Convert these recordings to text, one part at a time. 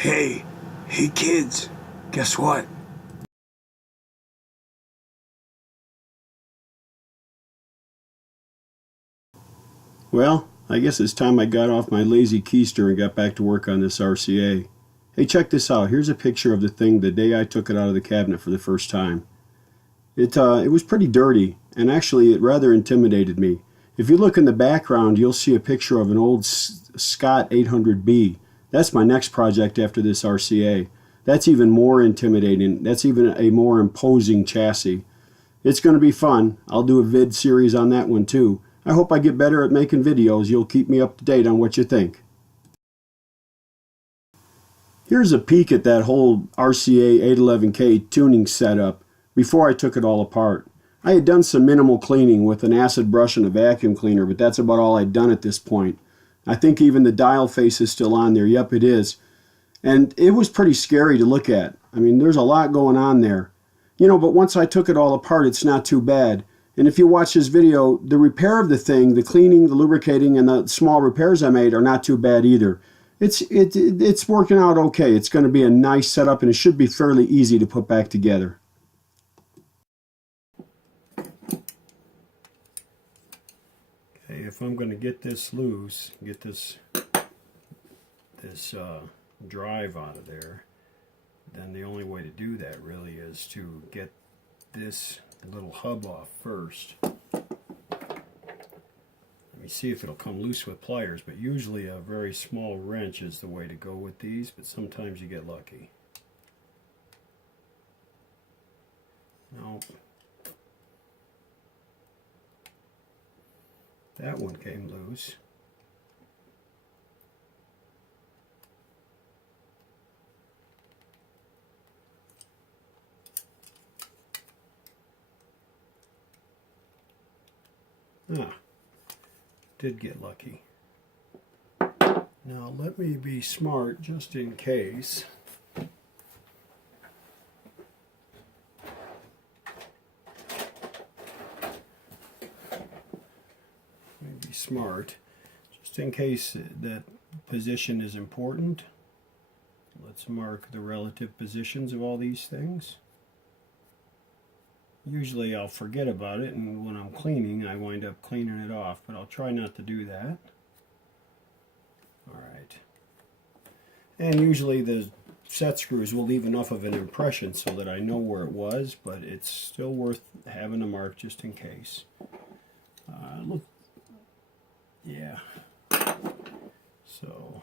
Hey, hey kids, guess what? Well, I guess it's time I got off my lazy keister and got back to work on this RCA. Hey, check this out. Here's a picture of the thing the day I took it out of the cabinet for the first time. It was pretty dirty, and actually it rather intimidated me. If you look in the background, you'll see a picture of an old Scott 800B. That's my next project after this RCA. That's even more intimidating. That's even a more imposing chassis. It's going to be fun. I'll do a vid series on that one too. I hope I get better at making videos. You'll keep me up to date on what you think. Here's a peek at that whole RCA 811K tuning setup before I took it all apart. I had done some minimal cleaning with an acid brush and a vacuum cleaner, but that's about all I'd done at this point. I think even the dial face is still on there. Yep, it is. And it was pretty scary to look at. I mean, there's a lot going on there. But once I took it all apart, it's not too bad. And if you watch this video, the repair of the thing, the cleaning, the lubricating, and the small repairs I made are not too bad either. It's working out okay. It's going to be a nice setup, and it should be fairly easy to put back together. Okay, if I'm going to get this loose, get this drive out of there, then the only way to do that really is to get this little hub off first. Let me see if it'll come loose with pliers, but usually a very small wrench is the way to go with these, but sometimes you get lucky. Nope. That one came loose. Ah, did get lucky. Now let me be smart just in case. Be smart just in case that position is important. Let's mark the relative positions of all these things. Usually I'll forget about it, and when I'm cleaning I wind up cleaning it off, but I'll try not to do that. Alright, and usually the set screws will leave enough of an impression so that I know where it was, but it's still worth having a mark just in case. Look, yeah, so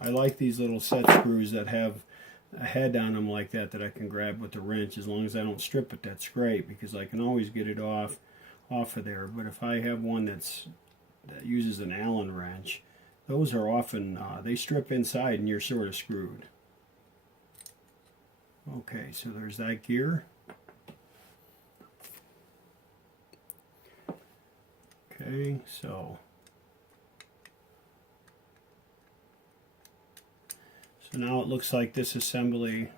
I like these little set screws that have a head on them like that I can grab with the wrench. As long as I don't strip it, that's great, because I can always get it off of there. But if I have one that uses an Allen wrench, those are often they strip inside and you're sort of screwed. Okay, so there's that gear. Okay, so now it looks like this assembly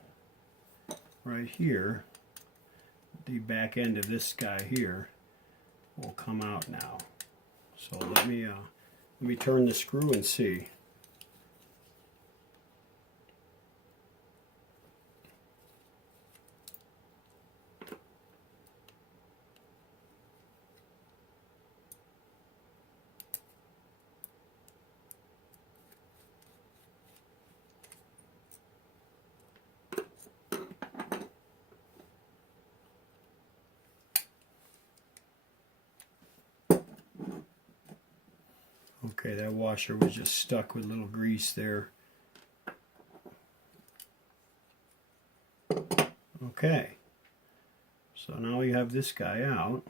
right here, the back end of this guy here, will come out now. So let me turn the screw and see. Okay, that washer was just stuck with a little grease there. Okay, so now we have this guy out,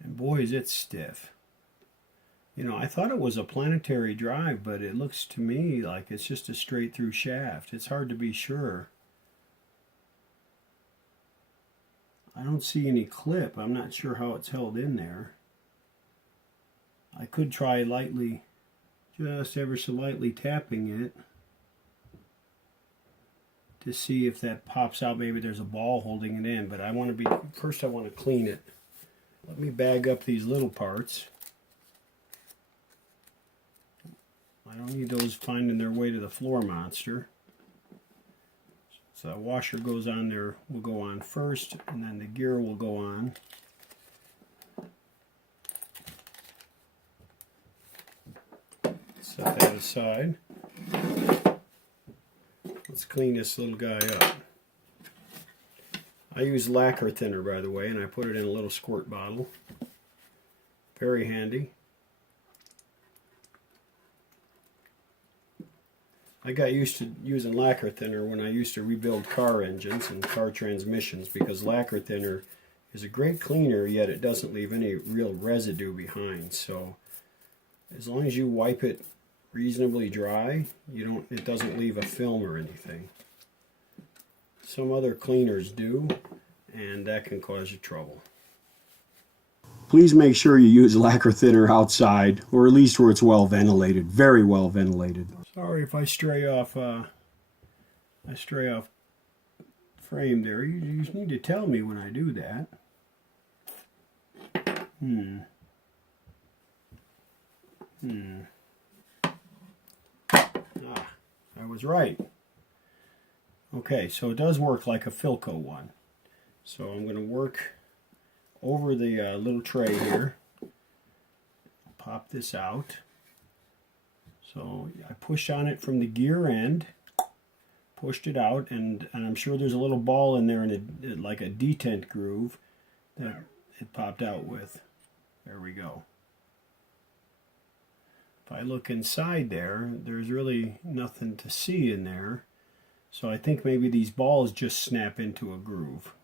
and boy is it stiff. I thought it was a planetary drive, but it looks to me like it's just a straight through shaft. It's hard to be sure. I don't see any clip. I'm not sure how it's held in there. I could try lightly, just ever so lightly tapping it to see if that pops out. Maybe there's a ball holding it in, but first I want to clean it. Let me bag up these little parts. I don't need those finding their way to the floor monster. So the washer goes on there, will go on first, and then the gear will go on. Set that aside. Let's clean this little guy up. I use lacquer thinner, by the way, and I put it in a little squirt bottle. Very handy. I got used to using lacquer thinner when I used to rebuild car engines and car transmissions, because lacquer thinner is a great cleaner, yet it doesn't leave any real residue behind. So as long as you wipe it reasonably dry, it doesn't leave a film or anything. Some other cleaners do, and that can cause you trouble. Please make sure you use lacquer thinner outside, or at least where it's well ventilated, very well ventilated. Sorry if I stray off frame there. You just need to tell me when I do that. I was right. Okay, so it does work like a Philco one. So I'm going to work over the little tray here. Pop this out. So I pushed on it from the gear end, pushed it out, and I'm sure there's a little ball in there, and like a detent groove that it popped out with. There we go. If I look inside there, there's really nothing to see in there. So I think maybe these balls just snap into a groove.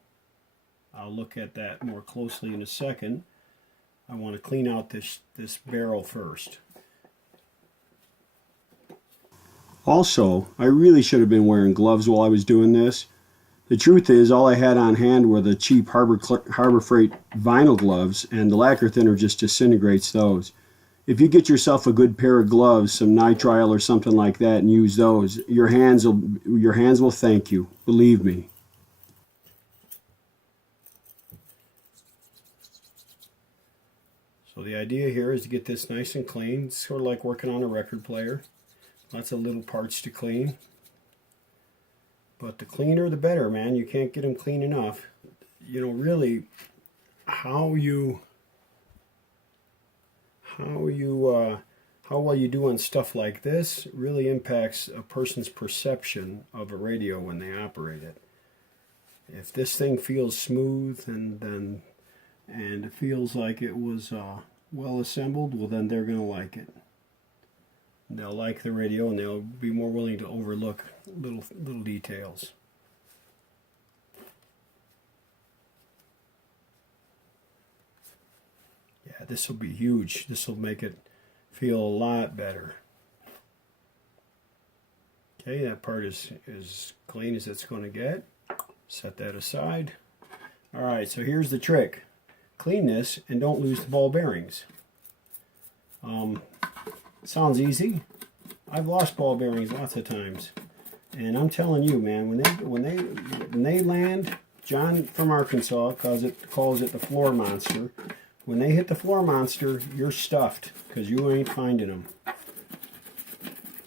I'll look at that more closely in a second. I want to clean out this barrel first. Also, I really should have been wearing gloves while I was doing this. The truth is, all I had on hand were the cheap Harbor Freight vinyl gloves, and the lacquer thinner just disintegrates those. If you get yourself a good pair of gloves, some nitrile or something like that, and use those, your hands will thank you. Believe me. So the idea here is to get this nice and clean. It's sort of like working on a record player. Lots of little parts to clean. But the cleaner the better, man. You can't get them clean enough. You know, really, how well you do on stuff like this really impacts a person's perception of a radio when they operate it. If this thing feels smooth and it feels like it was well assembled, well, then they're going to like it. They'll like the radio, and they'll be more willing to overlook little details. Yeah, this will be huge. This will make it feel a lot better. Okay, that part is as clean as it's going to get. Set that aside. All right, so here's the trick. Clean this and don't lose the ball bearings. Sounds easy. I've lost ball bearings lots of times, and I'm telling you, man, when they land, John from Arkansas calls it the floor monster. When they hit the floor monster, you're stuffed because you ain't finding them.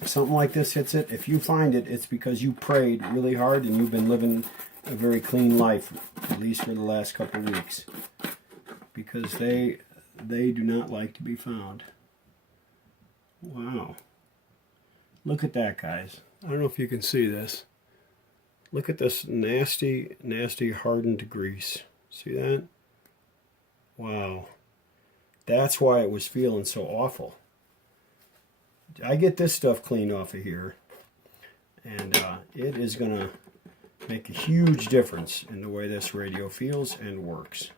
Something like this hits it. If you find it, it's because you prayed really hard and you've been living a very clean life, at least for the last couple of weeks, because they do not like to be found. Wow. Look at that, guys. I don't know if you can see this. Look at this nasty, nasty hardened grease. See that? Wow. That's why it was feeling so awful. I get this stuff cleaned off of here, and it is going to make a huge difference in the way this radio feels and works.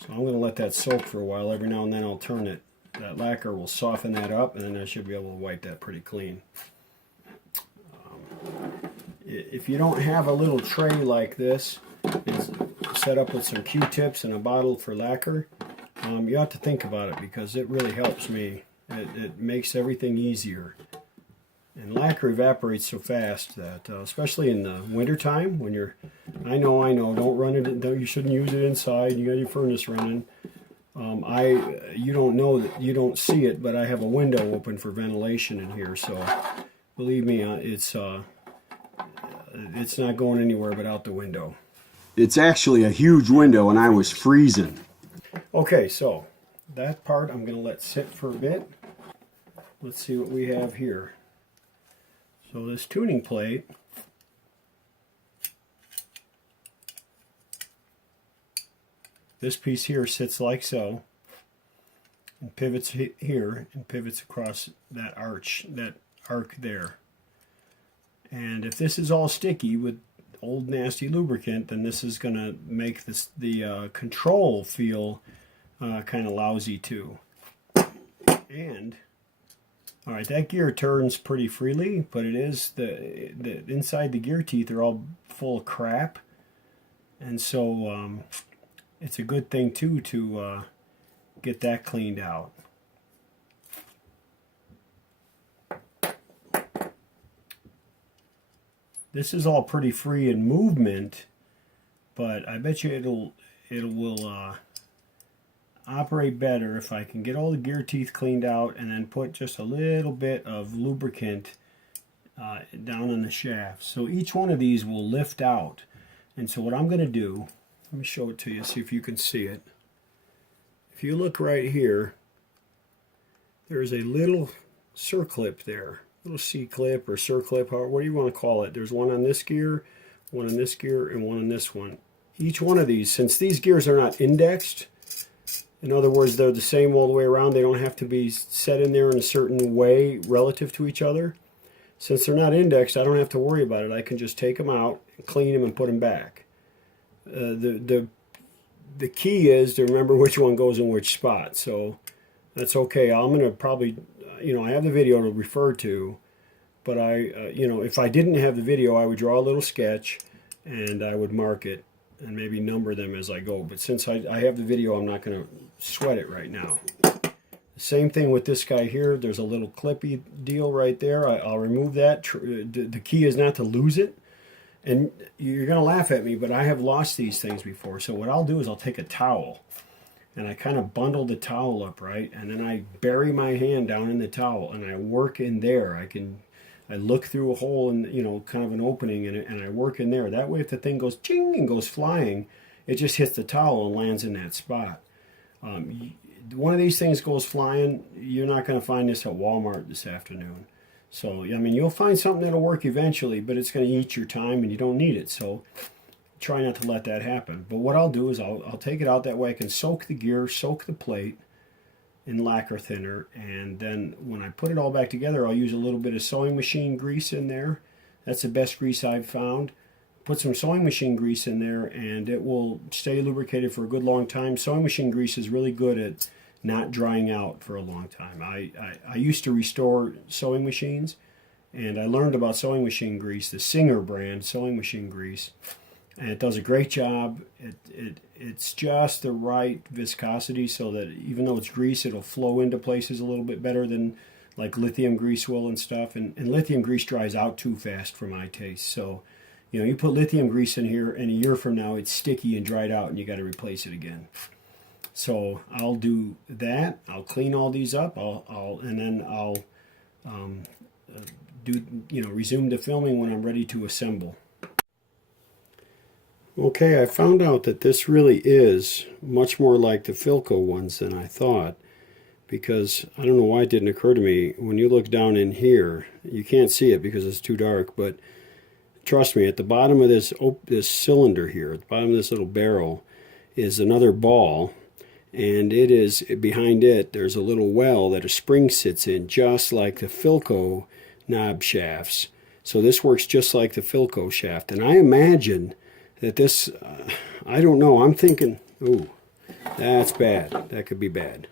So I'm going to let that soak for a while. Every now and then I'll turn it. That lacquer will soften that up, and then I should be able to wipe that pretty clean. If you don't have a little tray like this, it's set up with some Q-tips and a bottle for lacquer, you have to think about it, because it really helps me. It makes everything easier. And lacquer evaporates so fast that, especially in the wintertime, when you're, I know, don't run it, you shouldn't use it inside, you got your furnace running. You don't know that, you don't see it, but I have a window open for ventilation in here, so believe me, it's not going anywhere but out the window. It's actually a huge window, and I was freezing. Okay, so that part I'm going to let sit for a bit. Let's see what we have here. So this tuning plate, this piece here sits like so, and pivots here, and pivots across that arc there. And if this is all sticky with old nasty lubricant, then this is going to make the control feel kind of lousy too. And all right, that gear turns pretty freely, but it is the inside the gear teeth are all full of crap, and so it's a good thing too to get that cleaned out. This is all pretty free in movement, but I bet you it will operate better if I can get all the gear teeth cleaned out and then put just a little bit of lubricant down in the shaft. So each one of these will lift out. And so what I'm going to do, let me show it to you, see if you can see it. If you look right here, there's a little circlip there. Little C-clip or circlip, or what do you want to call it. There's one on this gear, one on this gear, and one on this one. Each one of these, since these gears are not indexed, in other words, they're the same all the way around, they don't have to be set in there in a certain way relative to each other. Since they're not indexed, I don't have to worry about it. I can just take them out, clean them, and put them back. The key is to remember which one goes in which spot, so that's okay. I'm going to probably, I have the video to refer to, but if I didn't have the video, I would draw a little sketch and I would mark it and maybe number them as I go. But since I have the video, I'm not going to sweat it right now. Same thing with this guy here. There's a little clippy deal right there. I'll remove that. The key is not to lose it. And you're going to laugh at me, but I have lost these things before. So what I'll do is I'll take a towel and I kind of bundle the towel up, right? And then I bury my hand down in the towel and I work in there. I look through a hole in, kind of an opening in it, and I work in there. That way, if the thing goes ching and goes flying, it just hits the towel and lands in that spot. One of these things goes flying, you're not going to find this at Walmart this afternoon. So, you'll find something that'll work eventually, but it's going to eat your time and you don't need it. So, try not to let that happen. But what I'll do is I'll take it out, that way I can soak the gear, soak the plate in lacquer thinner, and then when I put it all back together, I'll use a little bit of sewing machine grease in there. That's the best grease I've found. Put some sewing machine grease in there and it will stay lubricated for a good long time. Sewing machine grease is really good at not drying out for a long time. I used to restore sewing machines, and I learned about sewing machine grease, the Singer brand sewing machine grease, and it does a great job. It's just the right viscosity so that even though it's grease, it'll flow into places a little bit better than like lithium grease will and stuff. And lithium grease dries out too fast for my taste. So, you put lithium grease in here, and a year from now it's sticky and dried out, and you got to replace it again. So I'll do that. I'll clean all these up. I'll resume the filming when I'm ready to assemble. Okay, I found out that this really is much more like the Philco ones than I thought, because I don't know why it didn't occur to me. When you look down in here, you can't see it because it's too dark, but trust me, at the bottom of this cylinder here, at the bottom of this little barrel, is another ball, and it is behind it, there's a little well that a spring sits in, just like the Philco knob shafts. So this works just like the Philco shaft, and I imagine that this, I don't know, I'm thinking, ooh, that's bad. That could be bad.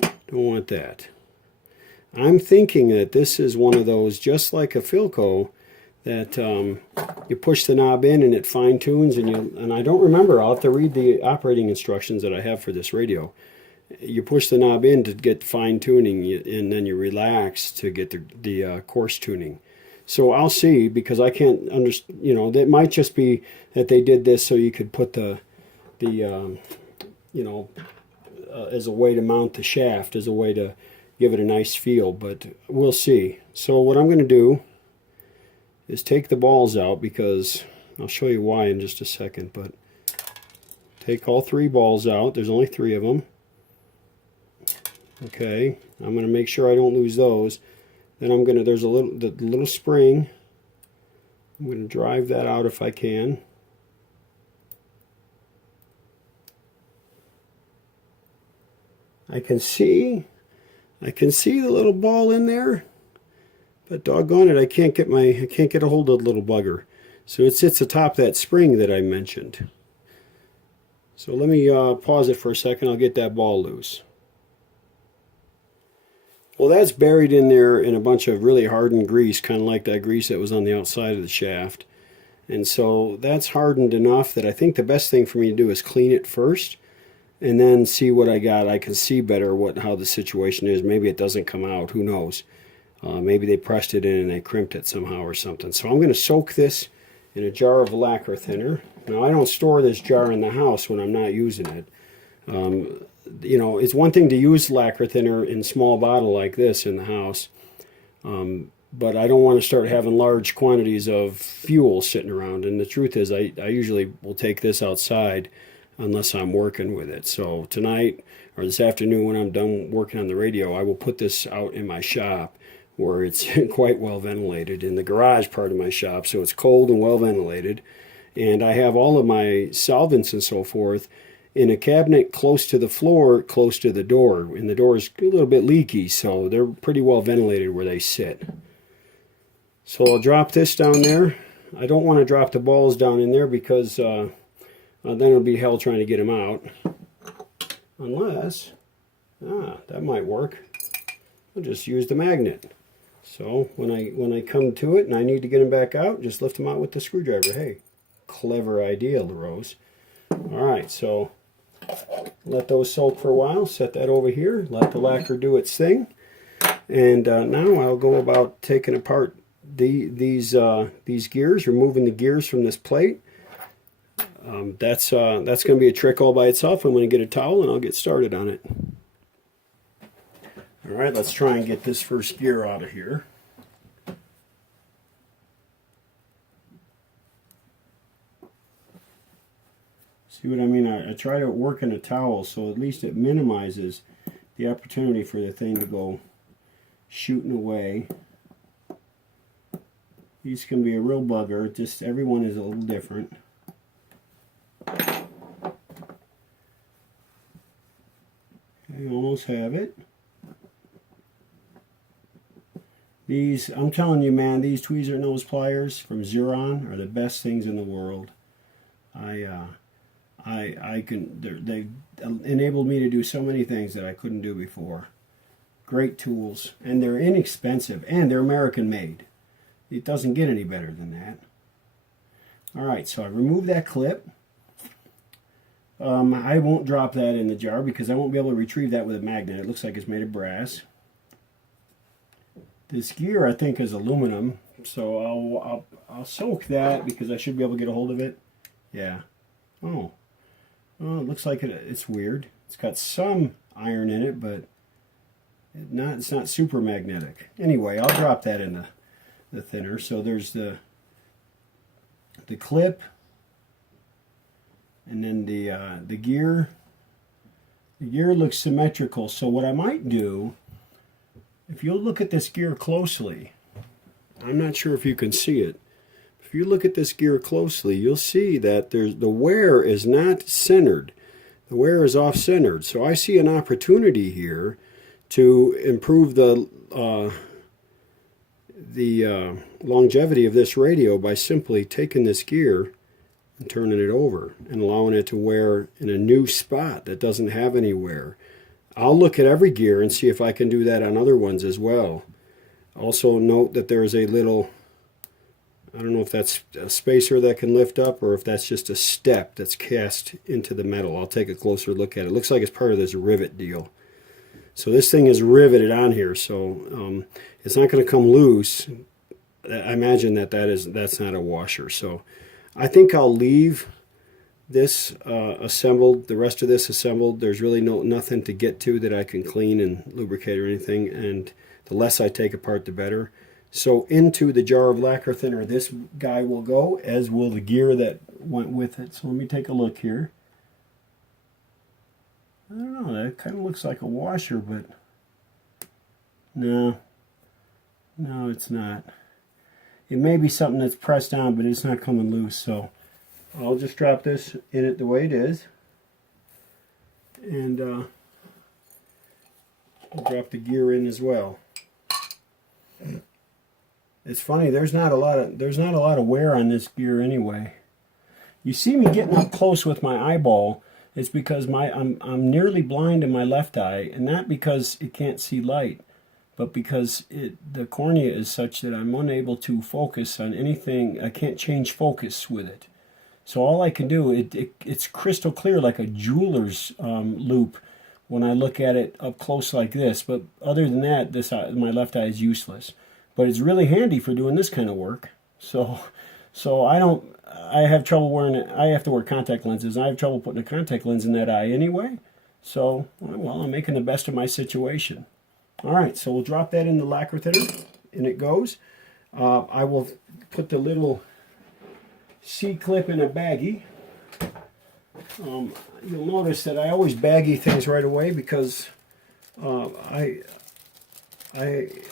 Don't want that. I'm thinking that this is one of those, just like a Philco, that you push the knob in and it fine tunes, and I don't remember, I'll have to read the operating instructions that I have for this radio. You push the knob in to get fine tuning, and then you relax to get the coarse tuning. So I'll see, because I can't understand, that might just be that they did this so you could put the as a way to mount the shaft, as a way to give it a nice feel, but we'll see. So what I'm going to do is take the balls out, because I'll show you why in just a second, but take all 3 balls out. There's only 3 of them. Okay, I'm going to make sure I don't lose those. Then I'm going to, there's the little spring. I'm going to drive that out if I can. I can see the little ball in there, but doggone it, I can't get a hold of the little bugger. So it sits atop that spring that I mentioned. So let me pause it for a second. I'll get that ball loose. Well, that's buried in there in a bunch of really hardened grease, kind of like that grease that was on the outside of the shaft. And so that's hardened enough that I think the best thing for me to do is clean it first and then see what I got. I can see better how the situation is. Maybe it doesn't come out. Who knows? Maybe they pressed it in and they crimped it somehow or something. So I'm going to soak this in a jar of lacquer thinner. Now, I don't store this jar in the house when I'm not using it. You know, it's one thing to use lacquer thinner in a small bottle like this in the house, but I don't want to start having large quantities of fuel sitting around. And the truth is, I usually will take this outside unless I'm working with it. So tonight or this afternoon when I'm done working on the radio, I will put this out in my shop where it's quite well ventilated, in the garage part of my shop, so it's cold and well ventilated. And I have all of my solvents and so forth in a cabinet close to the floor, close to the door. And the door is a little bit leaky, so they're pretty well ventilated where they sit. So I'll drop this down there. I don't want to drop the balls down in there because then it'll be hell trying to get them out. Unless, that might work. I'll just use the magnet. So when I come to it and I need to get them back out, just lift them out with the screwdriver. Hey, clever idea, LaRose. All right, so let those soak for a while. Set that over here. Let the lacquer do its thing. And now I'll go about taking apart these gears, removing the gears from this plate. That's going to be a trick all by itself. I'm going to get a towel and I'll get started on it. All right, let's try and get this first gear out of here. See what I mean? I try to work in a towel so at least it minimizes the opportunity for the thing to go shooting away. These can be a real bugger, just everyone is a little different. Okay, almost have it. These, I'm telling you, man, these tweezer nose pliers from Xuron are the best things in the world. They enabled me to do so many things that I couldn't do before. Great tools, and they're inexpensive, and they're American made. It doesn't get any better than that. All right, so I removed that clip. I won't drop that in the jar because I won't be able to retrieve that with a magnet. It looks like it's made of brass. This gear, I think, is aluminum, so I'll soak that because I should be able to get a hold of it. Yeah. Oh, it looks like it's weird. It's got some iron in it, but it's not super magnetic. Anyway, I'll drop that in the thinner. So there's the clip, and then the gear. The gear looks symmetrical. So what I might do, if you'll look at this gear closely, I'm not sure if you can see it. If you look at this gear closely, you'll see that the wear is not centered. The wear is off-centered. So I see an opportunity here to improve the longevity of this radio by simply taking this gear and turning it over and allowing it to wear in a new spot that doesn't have any wear. I'll look at every gear and see if I can do that on other ones as well. Also note that there is a little, I don't know if that's a spacer that can lift up or if that's just a step that's cast into the metal. I'll take a closer look at it. It looks like it's part of this rivet deal. So this thing is riveted on here, so it's not going to come loose. I imagine that's not a washer. So I think I'll leave this assembled, the rest of this assembled. There's really nothing to get to that I can clean and lubricate or anything, and the less I take apart, the better. So into the jar of lacquer thinner, this guy will go, as will the gear that went with it. So let me take a look here. I don't know, that kind of looks like a washer, but no, it's not. It may be something that's pressed on, but it's not coming loose, so I'll just drop this in it the way it is, and I'll drop the gear in as well. It's funny, there's not a lot of wear on this gear anyway. You see me getting up close with my eyeball. It's because I'm nearly blind in my left eye, and not because it can't see light, but because the cornea is such that I'm unable to focus on anything. I can't change focus with it. So all I can do, it's crystal clear like a jeweler's loop when I look at it up close like this. But other than that, my left eye is useless. But it's really handy for doing this kind of work. So I have trouble wearing it. I have to wear contact lenses. I have trouble putting a contact lens in that eye anyway. So, well, I'm making the best of my situation. All right, so we'll drop that in the lacquer thinner, and it goes. I will put the little C-clip in a baggie. You'll notice that I always baggie things right away because I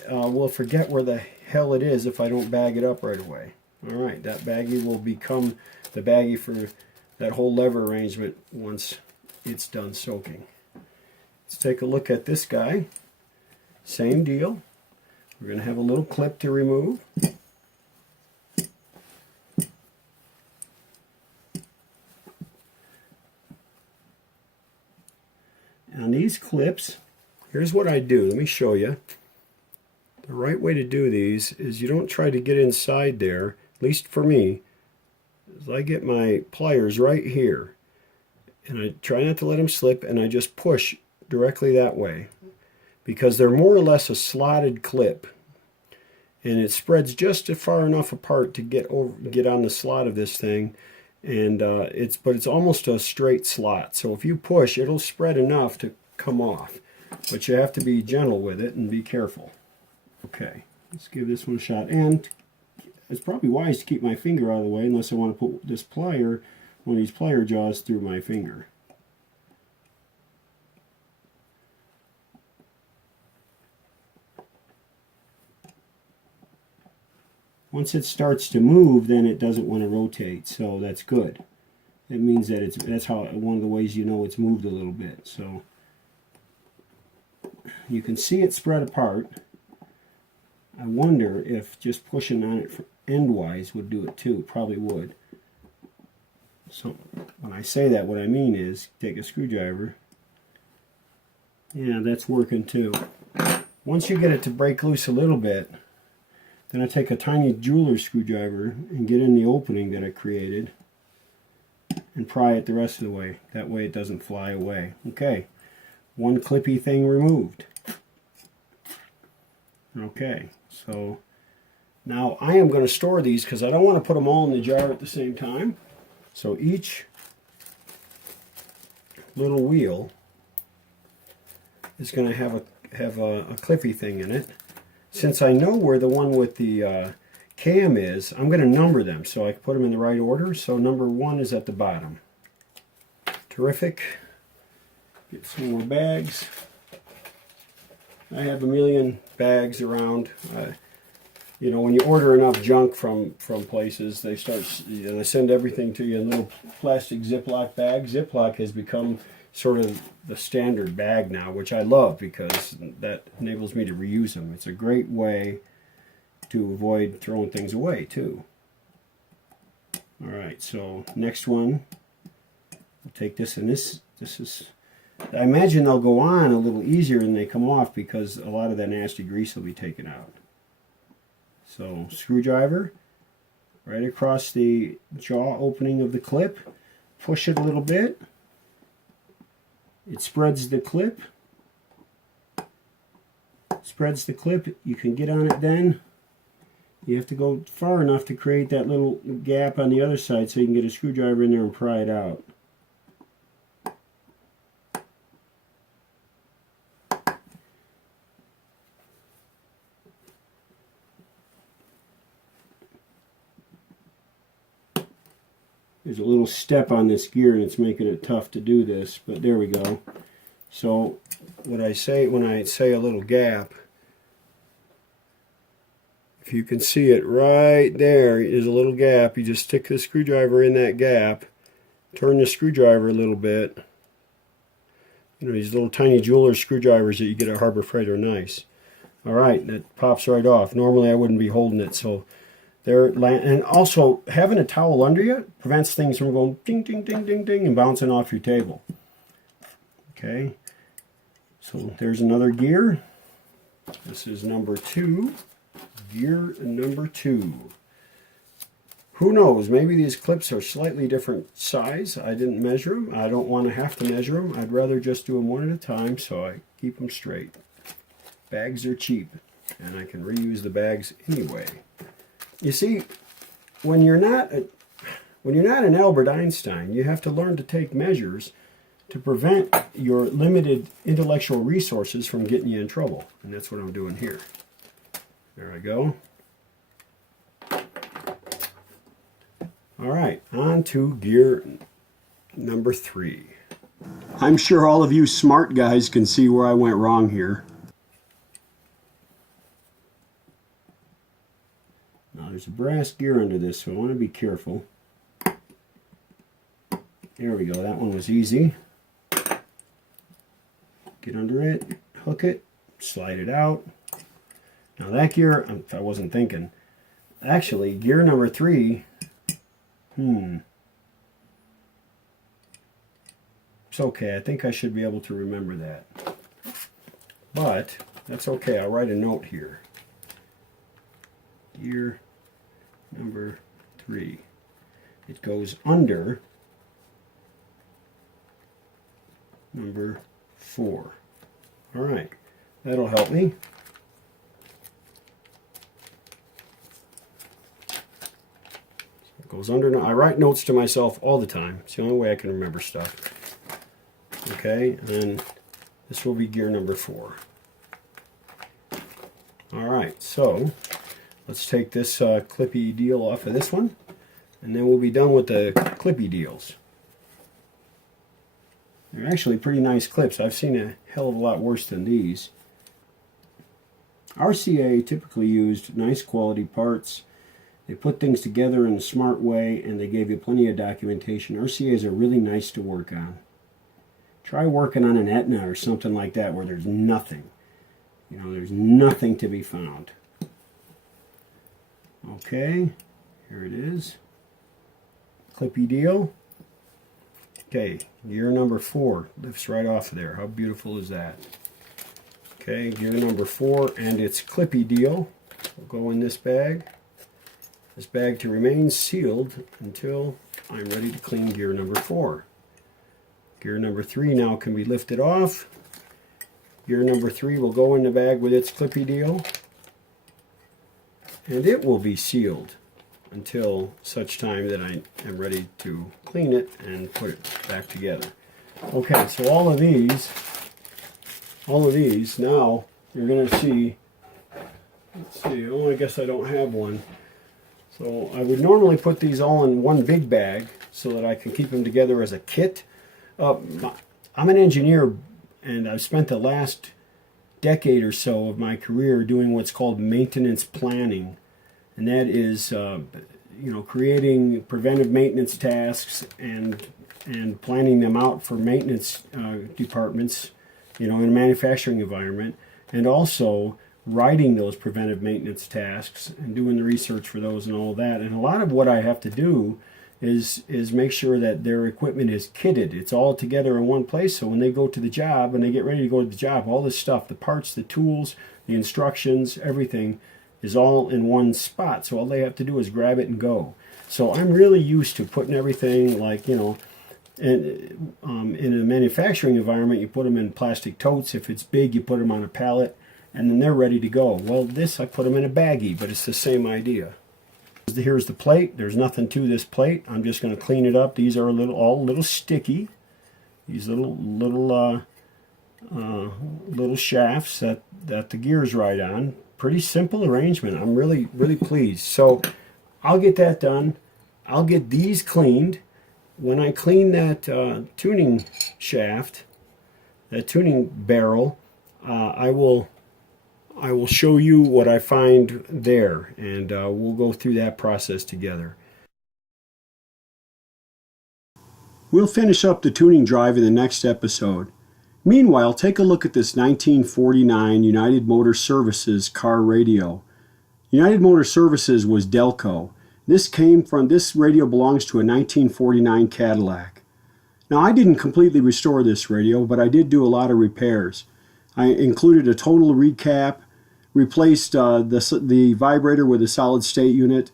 will forget where the hell it is if I don't bag it up right away. All right, that baggie will become the baggie for that whole lever arrangement once it's done soaking. Let's take a look at this guy. Same deal. We're going to have a little clip to remove. On these clips, here's what I do. Let me show you. The right way to do these is you don't try to get inside there, at least for me, is I get my pliers right here, and I try not to let them slip, and I just push directly that way, because they're more or less a slotted clip, and it spreads just far enough apart to get on the slot of this thing, and it's almost a straight slot. So if you push, it'll spread enough to come off, but you have to be gentle with it and be careful. Okay, let's give this one a shot. And it's probably wise to keep my finger out of the way unless I want to put this plier, one of these plier jaws, through my finger. Once it starts to move, then it doesn't want to rotate, so that's good. It means that that's how one of the ways you know it's moved a little bit. So you can see it spread apart. I wonder if just pushing on it endwise would do it too. Probably would. So when I say that, what I mean is take a screwdriver. Yeah, that's working too. Once you get it to break loose a little bit, then I take a tiny jeweler's screwdriver and get in the opening that I created and pry it the rest of the way. That way it doesn't fly away. Okay, one clippy thing removed. Okay, so now I am going to store these because I don't want to put them all in the jar at the same time. So each little wheel is going to have a clippy thing in it. Since I know where the one with the cam is, I'm going to number them so I can put them in the right order. So number 1 is at the bottom. Terrific. Get some more bags. I have a million bags around. You know, when you order enough junk from places, they send everything to you in little plastic Ziploc bags. Ziploc has become sort of the standard bag now, which I love because that enables me to reuse them. It's a great way to avoid throwing things away too. All right, so next one, we'll take this, and this is, I imagine they'll go on a little easier than they come off because a lot of that nasty grease will be taken out. So screwdriver right across the jaw opening of the clip, push it a little bit. It spreads the clip. Spreads the clip. You can get on it then. You have to go far enough to create that little gap on the other side so you can get a screwdriver in there and pry it out. there's a little step on this gear and it's making it tough to do this, but there we go. So what I say when I say a little gap, if you can see it right there is a little gap. You just stick the screwdriver in that gap, turn the screwdriver a little bit. You know, these little tiny jeweler screwdrivers that you get at Harbor Freight are nice. All right, that pops right off. Normally I wouldn't be holding it, so there. And also having a towel under you prevents things from going ding, ding, ding, ding, ding, and bouncing off your table. Okay, so there's another gear. This is number 2. Gear number 2. Who knows? Maybe these clips are slightly different size. I didn't measure them. I don't want to have to measure them. I'd rather just do them one at a time so I keep them straight. Bags are cheap, and I can reuse the bags anyway. You see, when you're not an Albert Einstein, you have to learn to take measures to prevent your limited intellectual resources from getting you in trouble. And that's what I'm doing here. There I go. All right, on to gear number 3. I'm sure all of you smart guys can see where I went wrong here. Now there's a brass gear under this, so I want to be careful. There we go, that one was easy. Get under it, hook it, slide it out. Now that gear, I wasn't thinking. Actually, gear number 3, it's okay. I think I should be able to remember that. But that's okay. I'll write a note here. Gear number 3. It goes under number 4. All right. That'll help me. Goes under. I write notes to myself all the time. It's the only way I can remember stuff. Okay, and this will be gear number 4. All right, so let's take this clippy deal off of this one, and then we'll be done with the clippy deals. They're actually pretty nice clips. I've seen a hell of a lot worse than these. RCA typically used nice quality parts. They put things together in a smart way, and they gave you plenty of documentation. RCAs are really nice to work on. Try working on an Etna or something like that where there's nothing. You know, there's nothing to be found. Okay, here it is. Clippy deal. Okay, gear number 4 lifts right off of there. How beautiful is that? Okay, gear number 4 and its clippy deal will go in this bag. This bag to remain sealed until I'm ready to clean gear number 4. Gear number 3 now can be lifted off. Gear number 3 will go in the bag with its clippy deal, and it will be sealed until such time that I am ready to clean it and put it back together. Okay, so all of these now you're going to see, let's see, oh I guess I don't have one. So I would normally put these all in one big bag so that I can keep them together as a kit. I'm an engineer, and I've spent the last decade or so of my career doing what's called maintenance planning, and that is, creating preventive maintenance tasks and planning them out for maintenance departments, in a manufacturing environment, and also writing those preventive maintenance tasks and doing the research for those and all that. And a lot of what I have to do is make sure that their equipment is kitted. It's all together in one place, so when they go to the job and they get ready to go to the job, all this stuff, the parts, the tools, the instructions, everything is all in one spot. So all they have to do is grab it and go. So I'm really used to putting everything like, in a manufacturing environment, you put them in plastic totes. If it's big, you put them on a pallet, and then they're ready to go. Well, this, I put them in a baggie, but it's the same idea. Here's the plate. There's nothing to this plate. I'm just going to clean it up. These are all a little sticky. These little shafts that the gears ride on. Pretty simple arrangement. I'm really pleased. So I'll get that done. I'll get these cleaned, when I clean that tuning shaft, that tuning barrel, I will show you what I find there, and we'll go through that process together. We'll finish up the tuning drive in the next episode. Meanwhile, take a look at this 1949 United Motor Services car radio. United Motor Services was Delco. This radio belongs to a 1949 Cadillac. Now, I didn't completely restore this radio, but I did do a lot of repairs. I included a total recap, replaced the vibrator with a solid state unit,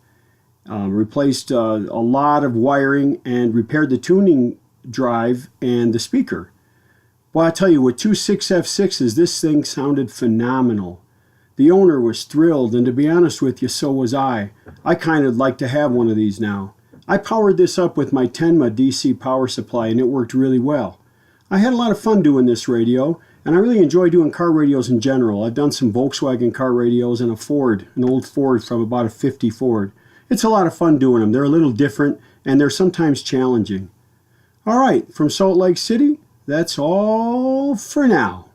replaced a lot of wiring, and repaired the tuning drive and the speaker. Well, I tell you, with two 6F6s, this thing sounded phenomenal. The owner was thrilled, and to be honest with you, so was I. I kind of like to have one of these now. I powered this up with my Tenma DC power supply, and it worked really well. I had a lot of fun doing this radio, and I really enjoy doing car radios in general. I've done some Volkswagen car radios and a Ford, an old Ford from about a 50 Ford. It's a lot of fun doing them. They're a little different, and they're sometimes challenging. All right, from Salt Lake City, that's all for now.